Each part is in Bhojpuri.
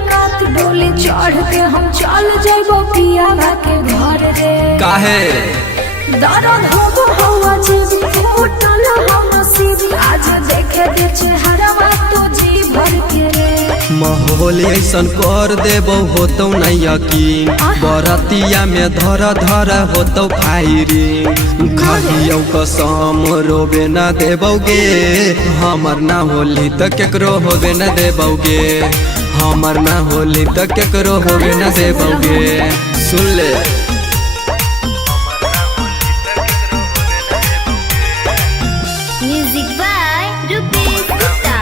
चढ़ के हम चल जाइबो पियावा के घर रे। काहे दर्द होबो हवा जीवी उठल हम नसीबी आज देखे दे चेहरा तो जी भर के रे। माहौल ऐसन कर देबो होतो नहीं यकीन बरतिया में धर धर होतो फायरिंग खाइयो कसम रोबे न देबोगे हमर ना होली त केकरो होबे न देबोगे हमर ना होली त केकरो होबे न देबोगे। सुन ले म्यूजिक बाय रुपेश गुप्ता।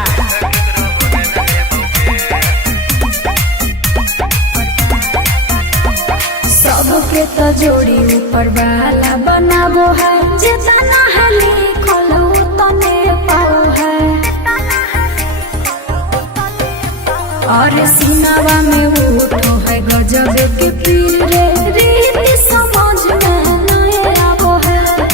सबके तो जोड़ी ऊपर वाला बनाबो है जितना है लिखल उतने पाओ है और सीनावा में उठो है गजब के पीर रे रीति समझ में नहीं आबो है।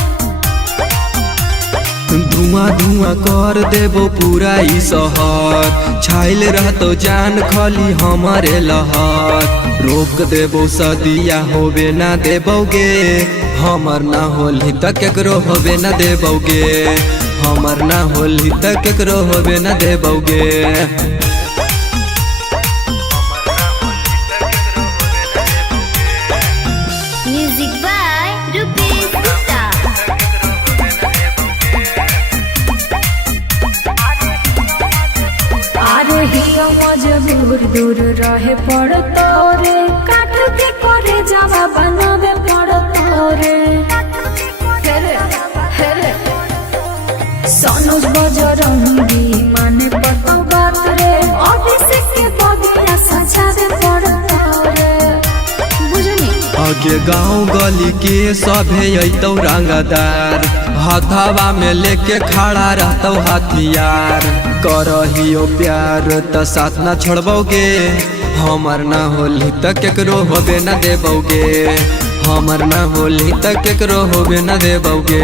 धुआं धुआं कर देबो पूरा ई शहर छाइल रहतो जान खली हमारे लहर रोक देबो सदिया होबे ना देबोगे हमर ना होली त केकरो होबे ना देबोगे हमर ना होली त केकरो होबे ना देबोगे। Music by Rupesh Gupta. आरे हियो मजबूर दूर रहे पड़तो रे काट के करे जावा बनावे पड़तो रे। हेरे सनोज बजरंगी माने पड़तो बात रे अभिषेक के बगिया सजावे पड़तो रे। बुझनी आगे गाँव गली के सभे अतौ रंगदार हथवा में लेके खड़ा रहतो हथियार करहियो प्यार त साथ ना छोड़बोगे हमर ना होली त केकरो होबे ना देबोगे हमर ना होली त केकरो होबे ना देबोगे।